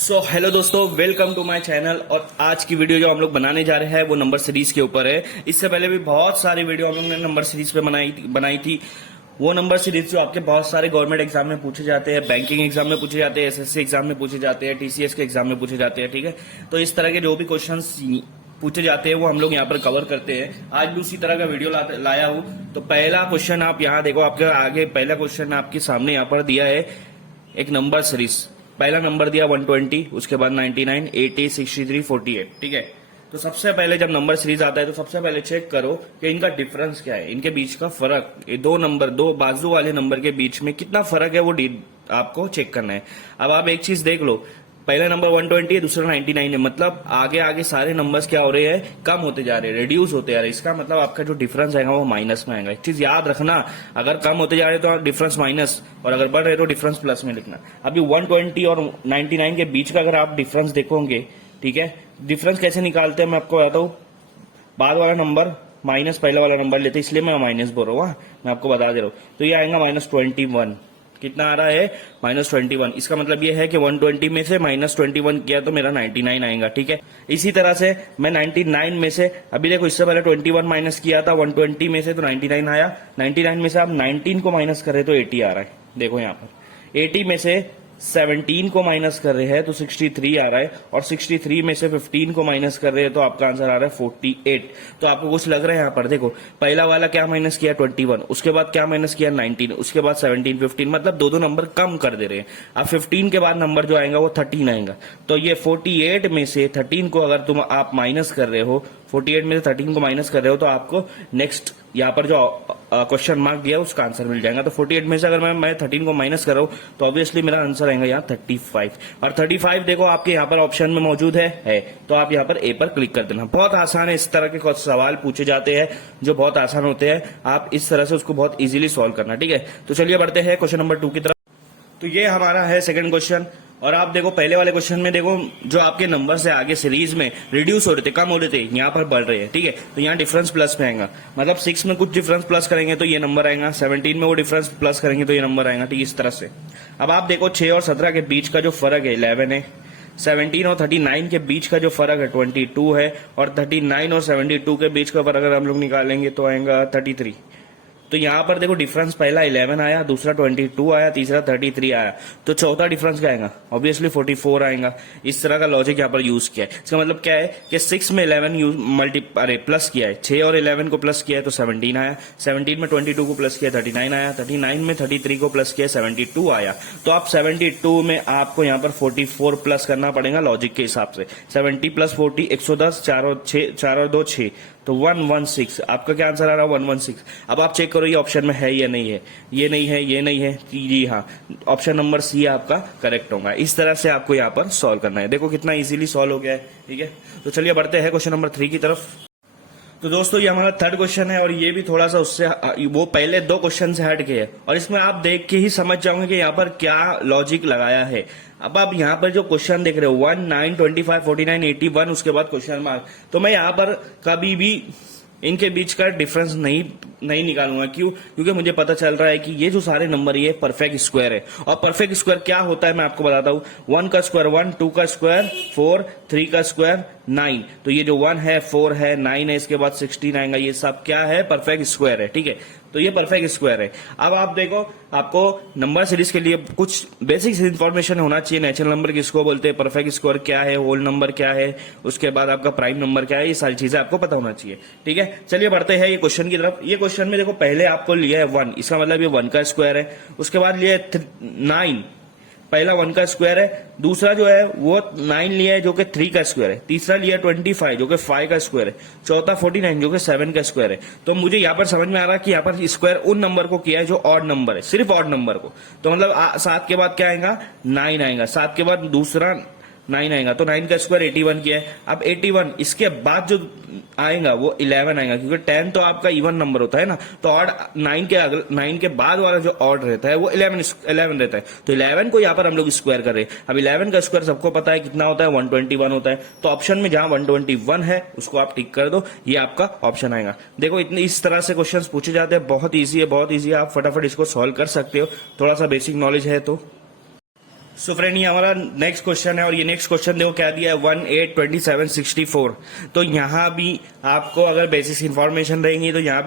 So hello दोस्तों, welcome to my channel. और आज की वीडियो जो हम लोग बनाने जा रहे हैं वो नंबर सीरीज के ऊपर है। इससे पहले भी बहुत सारी वीडियो हम लोग ने नंबर सीरीज पे बनाई थी। वो नंबर सीरीज जो आपके बहुत सारे गवर्नमेंट एग्जाम में पूछे जाते हैं, बैंकिंग एग्जाम में पूछे जाते हैं, एसएससी एग्जाम में पूछे जाते हैं, टीसीएस के एग्जाम में पूछे जाते हैं। ठीक है, तो इस तरह के जो भी क्वेश्चन पूछे जाते हैं वो हम लोग यहाँ पर कवर करते हैं। आज भी उसी तरह का वीडियो लाया हूँ। तो पहला क्वेश्चन आप यहाँ देखो, आपके आगे पहला क्वेश्चन आपके सामने यहाँ पर दिया है एक नंबर सीरीज। पहला नंबर दिया 120, उसके बाद 99, 80, 63, 48। ठीक है, तो सबसे पहले जब नंबर सीरीज आता है तो सबसे पहले चेक करो कि इनका डिफरेंस क्या है, इनके बीच का फर्क। ये दो बाजू वाले नंबर के बीच में कितना फर्क है वो आपको चेक करना है। अब आप एक चीज देख लो, पहला नंबर 120 है, दूसरा 99 है, मतलब आगे आगे सारे नंबर्स क्या हो रहे हैं, कम होते जा रहे हैं, रिड्यूस होते जा रहे हैं। इसका मतलब आपका जो डिफरेंस आएगा वो माइनस में आएगा। एक चीज याद रखना, अगर कम होते जा रहे हैं तो डिफरेंस माइनस, और अगर बढ़ रहे तो डिफरेंस प्लस में लिखना। अभी 120 और 99 के बीच का अगर आप डिफरेंस देखोगे, ठीक है, डिफरेंस कैसे निकालते हैं मैं आपको बताता हूँ। बाद वाला नंबर माइनस पहला वाला नंबर लेते, इसलिए मैं माइनस बोल रहा हूँ। मैं आपको बता दे रहा हूँ, तो ये आएगा -21। कितना आ रहा है? -21। इसका मतलब ये है कि 120 में से -21 किया तो मेरा 99 आएगा। ठीक है, इसी तरह से मैं 99 में से, अभी देखो इससे पहले 21 माइनस किया था 120 में से तो 99 आया। 99 में से आप 19 को माइनस कर रहे तो 80 आ रहा है। देखो यहाँ पर 80 में से 17 को माइनस कर रहे हैं तो 63 आ रहा है, और 63 में से 15 को माइनस कर रहे हैं तो आपका आंसर आ रहा है 48। तो आपको कुछ लग रहा है यहाँ पर? देखो, पहला वाला क्या माइनस किया 21, उसके बाद क्या माइनस किया 19, उसके बाद 17, 15, मतलब दो नंबर कम कर दे रहे हैं। अब 15 के बाद नंबर जो आएगा वो 13 आएगा। तो ये 48 में से 13 को अगर आप माइनस कर रहे हो, 48 में से 13 को माइनस कर रहे हो तो आपको नेक्स्ट यहाँ पर जो क्वेश्चन मार्क दिया उसका आंसर मिल जाएगा। तो 48 में से अगर मैं 13 को माइनस कर रहा हूँ तो ऑब्वियसली मेरा आंसर आएगा यहाँ 35। और 35 देखो आपके यहाँ पर ऑप्शन में मौजूद है, तो आप यहाँ पर ए पर क्लिक कर देना। बहुत आसान है, इस तरह के कुछ सवाल पूछे जाते हैं जो बहुत आसान होते हैं, आप इस तरह से उसको बहुत इजीली सॉल्व करना। ठीक है, तो चलिए बढ़ते हैं क्वेश्चन नंबर 2 की तरफ। तो ये हमारा है सेकंड क्वेश्चन। और आप देखो पहले वाले क्वेश्चन में देखो, जो आपके नंबर से आगे सीरीज में रिड्यूस हो रहे थे, कम हो रहे थे, यहाँ पर बढ़ रहे हैं। ठीक है, तो यहाँ डिफरेंस प्लस में आएगा, मतलब 6 में कुछ डिफरेंस प्लस करेंगे तो ये नंबर आएगा, 17 में वो डिफरेंस प्लस करेंगे तो ये नंबर आएगा। ठीक, इस तरह से। अब आप देखो 6 और 17 के बीच का जो फर्क है 11 है, 17 और 39 के बीच का जो फर्क है 22 है, और 39 और 72 के बीच का फर्क अगर हम लोग निकालेंगे तो आएगा 33। तो यहाँ पर देखो डिफरेंस पहला 11 आया, दूसरा 22 आया, तीसरा 33 आया, तो चौथा डिफरेंस क्या आएगा? ऑब्वियसली 44 आएगा। इस तरह का लॉजिक यहाँ पर यूज किया है। इसका मतलब क्या है कि 6 में 11 प्लस किया है, 6 और 11 को प्लस किया है तो 17 आया, 17 में 22 को प्लस किया 39 आया, 39 में 33 को प्लस किया 72 आया। तो आप 72 में आपको यहाँ पर 44 प्लस करना पड़ेगा लॉजिक के हिसाब से। 70 प्लस 40 110, 4 और 2 6, तो 116। आपका क्या आंसर आ रहा है? 116। अब आप चेक करो ये ऑप्शन में है या नहीं है। ये नहीं है, ये नहीं है, जी हाँ, ऑप्शन नंबर सी आपका करेक्ट होगा। इस तरह से आपको यहाँ पर सॉल्व करना है। देखो कितना इजीली सॉल्व हो गया है। ठीक है, तो चलिए बढ़ते हैं क्वेश्चन नंबर 3 की तरफ। तो दोस्तों ये हमारा थर्ड क्वेश्चन है, और ये भी थोड़ा सा उससे, वो पहले 2 क्वेश्चन से हट के है, और इसमें आप देख के ही समझ जाओगे कि यहाँ पर क्या लॉजिक लगाया है। अब आप यहाँ पर जो क्वेश्चन देख रहे हो 1, 9, 25, 49, 81, उसके बाद क्वेश्चन मार्क, तो मैं यहाँ पर कभी भी इनके बीच का डिफरेंस नहीं निकालूंगा। क्यों? क्योंकि मुझे पता चल रहा है कि ये जो सारे नंबर ये परफेक्ट स्क्वायर है। और परफेक्ट स्क्वायर क्या होता है मैं आपको बताता हूँ। 1 का स्क्वायर 1, 2 का स्क्वायर 4, 3 का स्क्वायर 9। तो ये जो 1 है, 4 है, 9 है, इसके बाद 16 आएगा, ये सब क्या है? परफेक्ट स्क्वायर है। ठीक है, तो ये परफेक्ट स्क्वायर है। अब आप देखो, आपको नंबर सीरीज के लिए कुछ बेसिक इन्फॉर्मेशन होना चाहिए। नेचुरल नंबर किसको बोलते हैं, परफेक्ट स्क्वायर क्या है, होल नंबर क्या है, उसके बाद आपका प्राइम नंबर क्या है, ये सारी चीजें आपको पता होना चाहिए। ठीक है, चलिए बढ़ते हैं ये क्वेश्चन की तरफ। ये क्वेश्चन में देखो पहले आपको लिया है 1, इसका मतलब ये 1 का स्क्वायर है। उसके बाद लिया है 9, पहला 1 का स्क्वायर है। दूसरा जो है वो 9 लिया है जो कि 3 का स्क्वायर है। तीसरा लिया 25 जो कि 5 का स्क्वायर है। चौथा 49 जो कि 7 का स्क्वायर है। तो मुझे यहाँ पर समझ में आ रहा है कि यहाँ पर स्क्वायर उन नंबर को किया है जो ऑड नंबर है, सिर्फ ऑड नंबर को। तो मतलब 7 के बाद क्या आएगा? 9 आएगा। 7 के बाद दूसरा 9 आएगा, तो 9 का स्क्वायर 81 किया है। अब 81 इसके बाद जो आएगा वो 11 आएगा, क्योंकि 10 तो आपका इवन नंबर होता है ना, तो ऑड 9 के बाद वाला जो ऑड रहता है वो 11 रहता है। तो 11 को यहाँ पर हम लोग स्क्वायर कर रहे हैं। अब 11 का स्क्वायर सबको पता है कितना होता है? 121 होता है। तो ऑप्शन में जहां 121 है उसको आप टिक कर दो, ये आपका ऑप्शन आएगा। देखो इतनी इस तरह से क्वेश्चन पूछे जाते हैं, बहुत ईजी है, बहुत ईजी है। आप फटाफट इसको सॉल्व कर सकते हो, थोड़ा सा बेसिक नॉलेज है तो। सो फ्रेंड ये हमारा नेक्स्ट क्वेश्चन है और ये नेक्स्ट क्वेश्चन देखो क्या दिया है 1 8 27 64। तो यहाँ भी आपको अगर बेसिक इन्फॉर्मेशन रहेंगी तो यहाँ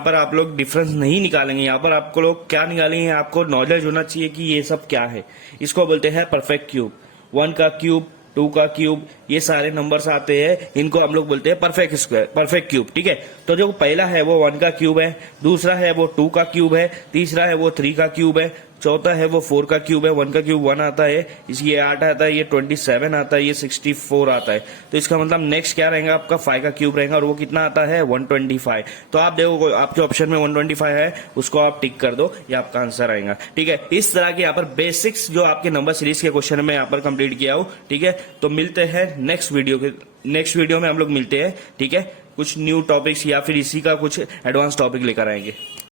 पर आप लोग डिफरेंस नहीं निकालेंगे। यहाँ पर आपको लोग क्या निकालेंगे, आपको नॉलेज होना चाहिए कि ये सब क्या है। इसको बोलते हैं परफेक्ट क्यूब। 1 का क्यूब, 2 का क्यूब, ये सारे नंबर्स आते हैं, इनको हम लोग बोलते हैं परफेक्ट स्क्वायर, परफेक्ट क्यूब। ठीक है, तो जो पहला है वो 1 का क्यूब है, दूसरा है वो 2 का क्यूब है, तीसरा है वो 3 का क्यूब है, चौथा है वो 4 का क्यूब है। 1 का क्यूब 1 आता है, ये 8 आता है, ये 27 आता है, ये 64 आता है। तो इसका मतलब नेक्स्ट क्या रहेगा आपका 5 का क्यूब रहेगा और वो कितना आता है 125। तो आप देखो आपके ऑप्शन में 125 है, उसको आप टिक कर दो, ये आपका आंसर आएगा। ठीक है, इस तरह के यहाँ पर बेसिक्स जो आपके नंबर सीरीज के क्वेश्चन में यहाँ पर कंप्लीट किया हो। ठीक है, तो मिलते हैं नेक्स्ट वीडियो में हम लोग मिलते हैं। ठीक है, कुछ न्यू टॉपिक्स या फिर इसी का कुछ एडवांस टॉपिक लेकर आएंगे।